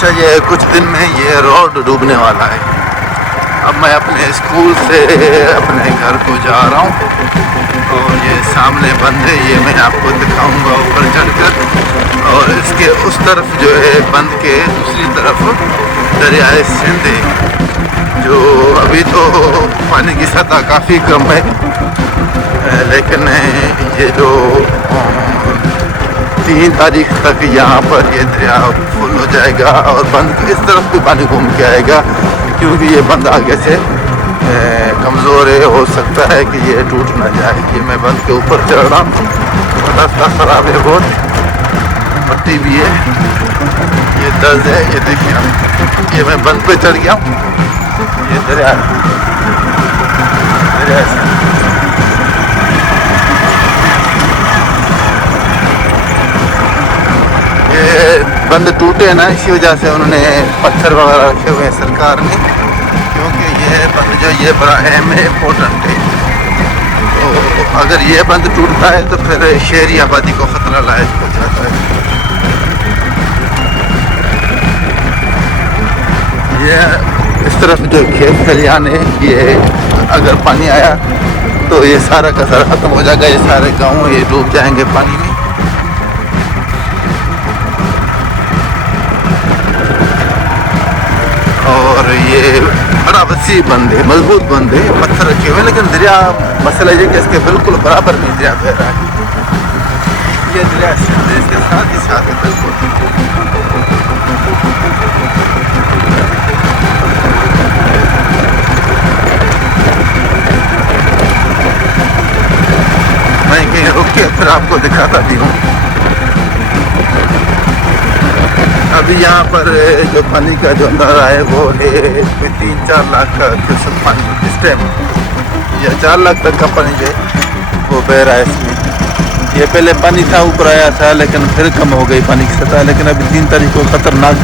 अच्छा, ये कुछ दिन में ये रोड डूबने वाला है। अब मैं अपने स्कूल से अपने घर को जा रहा हूँ और ये सामने बंद है, ये मैं आपको दिखाऊंगा ऊपर चढ़कर। और इसके उस तरफ जो है बंद के दूसरी तरफ दरियाए सिंध है, जो अभी तो पानी की सतह काफ़ी कम है, लेकिन ये जो 3 तारीख तक यहाँ पर ये दरिया फुल हो जाएगा और बंद इस तरफ भी पानी घूम के आएगा, क्योंकि ये बंद आगे से कमज़ोर है, हो सकता है कि ये टूट ना जाए। कि मैं बंद के ऊपर चढ़ रहा हूँ, रास्ता ख़राब है बहुत, मट्टी भी है, ये दर्ज है, ये देखिए आप, ये मैं बंद पे चढ़ गया हूँ। ये दरिया से बंद टूटे ना, इसी वजह से उन्होंने पत्थर वगैरह रखे हुए हैं सरकार ने, क्योंकि ये बंद जो ये बड़ा अहम है, इम्पोर्टेंट है। तो अगर ये बंद टूटता है तो फिर शहरी आबादी को ख़तरा लायक हो जाता है। ये इस तरफ जो खेत खलिहान है, ये अगर पानी आया तो ये सारा का सारा ख़त्म हो जाएगा, ये सारे गाँव ये डूब जाएंगे पानी में। और ये बड़ा वसी बंद है, मजबूत बंद है, पत्थर रखे हुए, लेकिन दरिया मसला ये कि इसके बिल्कुल बराबर में दरिया बह रहा है। ये दरिया इसके साथ ही साथ है बिल्कुल। मैं कहीं रुक के फिर आपको दिखाता भी हूँ। अभी यहाँ पर जो पानी का जो अंदाजा है वो है 3-4 लाख का क्यूसेक पानी इस टाइम, या 4 लाख तक का पानी जो है वो बह रहा है इसमें। ये पहले पानी था, ऊपर आया था, लेकिन फिर कम हो गई पानी की सतह, लेकिन अभी 3 तारीख को ख़तरनाक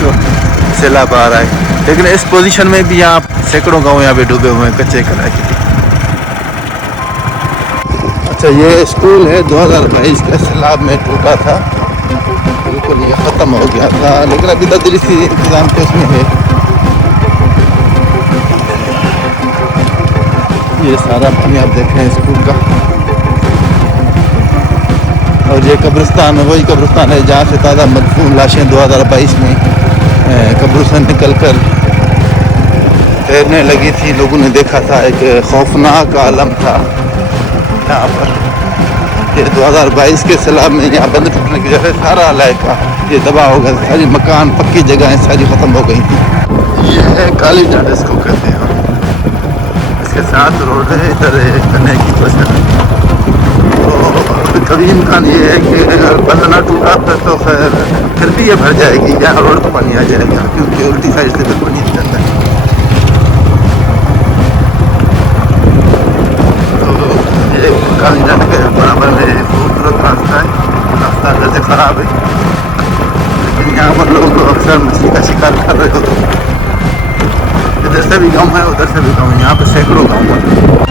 सैलाब आ रहा है। लेकिन इस पोजीशन में भी यहाँ सैकड़ों गाँव यहाँ पे डूबे हुए हैं कच्चे कला के। अच्छा, ये स्कूल है 2022 के सैलाब में टूटा था, बिल्कुल ये ख़त्म हो गया था, लेकिन अभी तदरीसी इंतज़ाम तो इसमें है। ये सारा पानी आप देख रहे हैं स्कूल का, और ये कब्रिस्तान वही कब्रिस्तान है जहाँ से ताज़ा मदफून लाशें 2022 में कब्र से निकल कर तैरने लगी थी। लोगों ने देखा था, एक खौफनाक आलम था यहाँ पर। ये 2022 के सैलाब में यहाँ बंद टूटने की वजह से सारा इलाका ये तबाह हो गया, सारी मकान पक्की जगहें सारी ख़त्म हो गई थी। ये है काली डांड इसको कहते हैं, इसके साथ रोड है, इधर करने की फसल। तो कभी इम्कान ये है कि अगर बंद ना टूटा तो फिर भी ये भर जाएगी, यहाँ रोड पर पानी आ जाएगा, क्योंकि उल्टी साइड से बिल्कुल नहीं जाता है। काली डांड के बराबर में खूबसूरत रास्ता है, रास्ता अंदर से ख़राब है, लेकिन यहाँ पर लोग अक्सर मछली का शिकार कर रहे होते हैं। इधर से भी गाँव है, उधर से भी गाँव है, यहाँ पे सैकड़ों गाँव है।